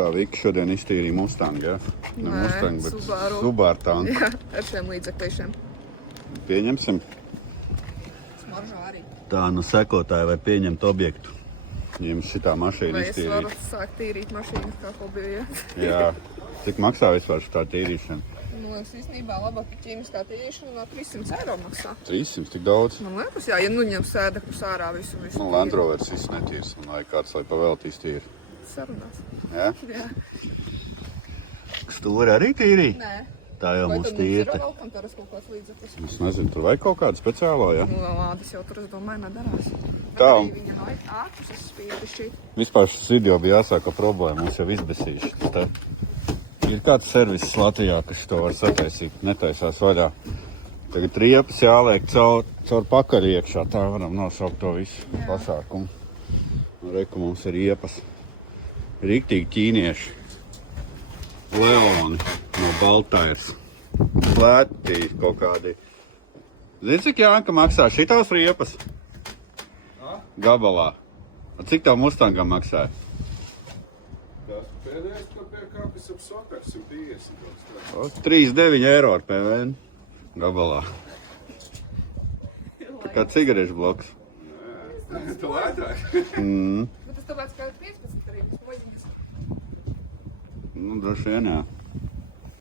Tā Vika šodien iztīrīja Mustangu, ja? Ne Nē, Mustangu, bet Subaru. Subaru tanku. Jā, ar šiem līdzekļiem. Pieņemsim. Smaržā arī. Tā, nu sekotāji, vai pieņemt objektu. Jums šitā mašīna Vai es varu iztīrīt. sākt tīrīt mašīnas, kā hobiju? Jā. Cik maksā vispār šitā tīrīšana? Man liekas, īstenībā labāk ķīmiskā tīrīšana no 300 eiro maksā. 300, tik daudz? Man liekas, jā, ja nu ņem sēdekļus ārā visu. Nu, Land Rovers viss netīrs, un vajag kāds, lai pavēltīs tīri. Sarunās. Jā? Jā. Stūri arī tīrī? Nē. Tā jau Vai mums tad mums ir tīrta. vēl kantoras kaut kāds līdzeklis? Es nezinu, tur vajag kaut kādu speciālo, ja? Nu, lādes jau tur, es domāju, nedarās. Tā. Arī viņa no ārpuses spīdi šķīt. Vispār šis video bija jāsāk ar problēmu, mums jau izbesīši. Ir kāds servis Latvijā, kas to var sataisīt, netaisās vaļā. Tagad riepas jāliek caur pakaļ iekšā, tā varam nosaukt to visu pasākumu. Reku mums ir riepas. Riktīgi ķīnieši. Leoni no Baltairs. Lētī kaut kādi. Zini, cik Jānka maksā šitās riepas? Gabalā. Cik tev Mustangam maksāja? Tas pēdējais, ko piekāpis ap sokar, 150. 3,9 eiro ar PVN gabalā. Tā kā cigarešu bloks. Tu lētāk? Bet tas tāpēc, ka 15 arī, tas moģiņas. Nu, droši vien, jā.